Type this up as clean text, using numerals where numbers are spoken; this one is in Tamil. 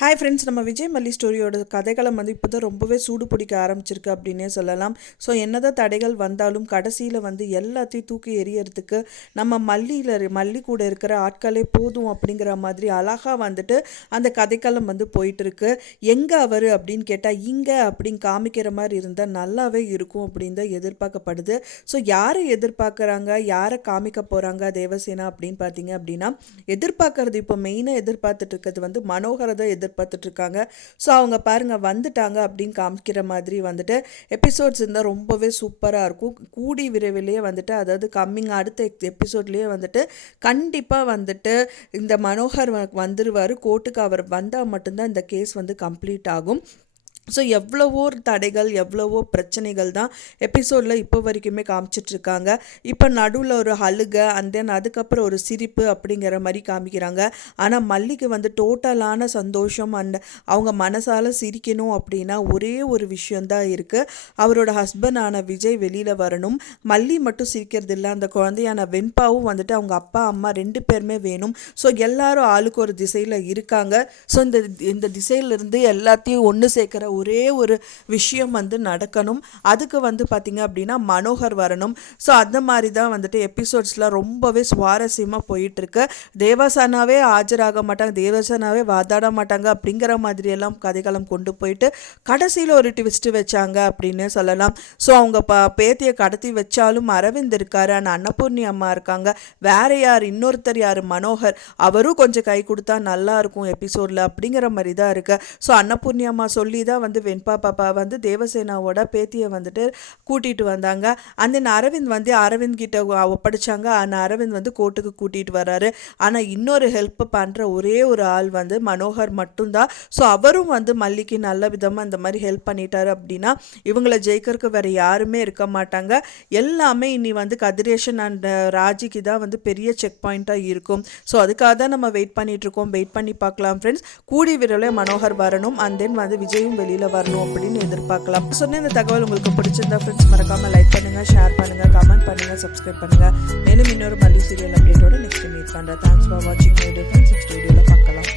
ஹாய் ஃப்ரெண்ட்ஸ், நம்ம விஜய் மல்லி ஸ்டோரியோட கதைகளம் வந்து இப்போ தான் ரொம்பவே சூடு பிடிக்க ஆரம்பிச்சிருக்கு அப்படின்னே சொல்லலாம். ஸோ என்னதான் தடைகள் வந்தாலும் கடைசியில் வந்து எல்லாத்தையும் தூக்கி எறியறதுக்கு நம்ம மல்லி கூட இருக்கிற ஆட்களே போதும் அப்படிங்கிற மாதிரி அழகாக வந்துட்டு அந்த கதைக்களம் வந்து போயிட்டுருக்கு. எங்கே அவர் அப்படின்னு கேட்டால் இங்கே அப்படின்னு காமிக்கிற மாதிரி இருந்தால் நல்லாவே இருக்கும் அப்படின்னு தான் எதிர்பார்க்கப்படுது. ஸோ யாரை எதிர்பார்க்குறாங்க, யாரை காமிக்க போகிறாங்க தேவசேனா அப்படின்னு பார்த்தீங்க அப்படின்னா, எதிர்பார்க்கறது இப்போ மெயினாக எதிர்பார்த்துட்டு இருக்கிறது வந்து மனோகரை தான் எதிர்பார்த்துட்டு இருக்காங்க. ஸோ அவங்க பாருங்க வந்துட்டாங்க அப்படின்னு காமிக்கிற மாதிரி வந்துட்டு எபிசோட்ஸ் இருந்தால் ரொம்பவே சூப்பராக இருக்கும். கூடி விரைவிலேயே வந்துட்டு, அதாவது கம்மிங் அடுத்த எபிசோட்லேயே வந்துட்டு கண்டிப்பாக வந்துட்டு இந்த மனோகர் வந்துடுவார் கோர்ட்டுக்கு. அவர் வந்தால் மட்டும்தான் இந்த கேஸ் வந்து கம்ப்ளீட் ஆகும். ஸோ எவ்வளவோ தடைகள், எவ்வளவோ பிரச்சனைகள் தான் எபிசோடில் இப்போ வரைக்குமே காமிச்சிட்ருக்காங்க. இப்போ நடுவில் ஒரு அழுக அண்ட் தென் அதுக்கப்புறம் ஒரு சிரிப்பு அப்படிங்கிற மாதிரி காமிக்கிறாங்க. ஆனால் மல்லிக்கு வந்து டோட்டலான சந்தோஷம் அண்ட் அவங்க மனசால் சிரிக்கணும் அப்படின்னா ஒரே ஒரு விஷயந்தான் இருக்குது. அவரோட ஹஸ்பண்டான விஜய் வெளியில் வரணும். மல்லி மட்டும் சிரிக்கிறது இல்லை, அந்த குழந்தையான வெண்பாவும் வந்துட்டு அவங்க அப்பா அம்மா 2 பேருமே வேணும். ஸோ எல்லாரும் ஆளுக்கு ஒரு திசையில் இருக்காங்க. ஸோ இந்த திசையிலிருந்து எல்லாத்தையும் ஒன்று சேர்க்குற ஒரே ஒரு விஷயம் வந்து நடக்கணும். அதுக்கு வந்து பார்த்திங்க அப்படின்னா மனோகர் வரணும். ஸோ அந்த மாதிரி தான் வந்துட்டு எபிசோட்ஸில் ரொம்பவே சுவாரஸ்யமாக போயிட்டுருக்கு. தேவசேனாவே ஆஜராக மாட்டாங்க, தேவசேனாவே வாதாட மாட்டாங்க அப்படிங்கிற மாதிரியெல்லாம் கதைகளம் கொண்டு போயிட்டு கடைசியில் ஒரு ட்விஸ்ட்டு வச்சாங்க அப்படின்னு சொல்லலாம். ஸோ அவங்க பேத்தியை கடத்தி வச்சாலும் அரவிந்த் இருக்காரு, ஆனால் அன்னபூர்ணி அம்மா இருக்காங்க. வேற யார், இன்னொருத்தர் யார், மனோகர். அவரும் கொஞ்சம் கை கொடுத்தா நல்லா இருக்கும் எபிசோடில் அப்படிங்கிற மாதிரி தான் இருக்கு. ஸோ அன்னபூர்ணி அம்மா சொல்லி தான் வந்து வெண்பா பாப்பா வந்து தேவசேனாவோட பேத்தியை வந்துட்டு கூட்டிகிட்டு வந்தாங்க. அந்த அரவிந்த் கிட்ட ஒப்படைச்சாங்க. ஆனால் அரவிந்த் வந்து கோர்ட்டுக்கு கூட்டிகிட்டு வர்றாரு. ஆனால் இன்னொரு ஹெல்ப் பண்ணுற ஒரே ஒரு ஆள் வந்து மனோகர் மட்டும்தான். ஸோ அவரும் வந்து மல்லிக்கு நல்ல விதமாக இந்த மாதிரி ஹெல்ப் பண்ணிட்டாரு அப்படின்னா இவங்களை ஜெயிக்கிறதுக்கு வேறு யாருமே இருக்க மாட்டாங்க. எல்லாமே இனி வந்து கதிரேஷன் அண்ட் ராஜிக்கு தான் வந்து பெரிய செக் பாயிண்ட்டாக இருக்கும். ஸோ அதுக்காக தான் நம்ம வெயிட் பண்ணிகிட்ருக்கோம். வெயிட் பண்ணி பார்க்கலாம் ஃப்ரெண்ட்ஸ். கூடி விரைவில் மனோகர் வரணும் அண்ட் தென் வந்து விஜயும் வெளியில் வரணும் அப்படின்னு எதிர்பார்க்கலாம். சொன்ன இந்த தகவல் உங்களுக்கு பிடிச்சிருந்தா ஃப்ரெண்ட்ஸ் மறக்காமல் லைக் பண்ணுங்கள், ஷேர் பண்ணுங்கள், கமெண்ட் பண்ணுங்கள், சப்ஸ்கிரைப் பண்ணுங்கள். மேலும் இன்னொரு மல்லி சீரியல் அப்டேட்டோட நெக்ஸ்ட் மீட் பண்ணுறேன். தேங்க்ஸ் ஃபார் வாட்சிங் வீடியோ ஃப்ரெண்ட்ஸ். நெக்ஸ்ட் வீடியோவில் பார்க்கலாம்.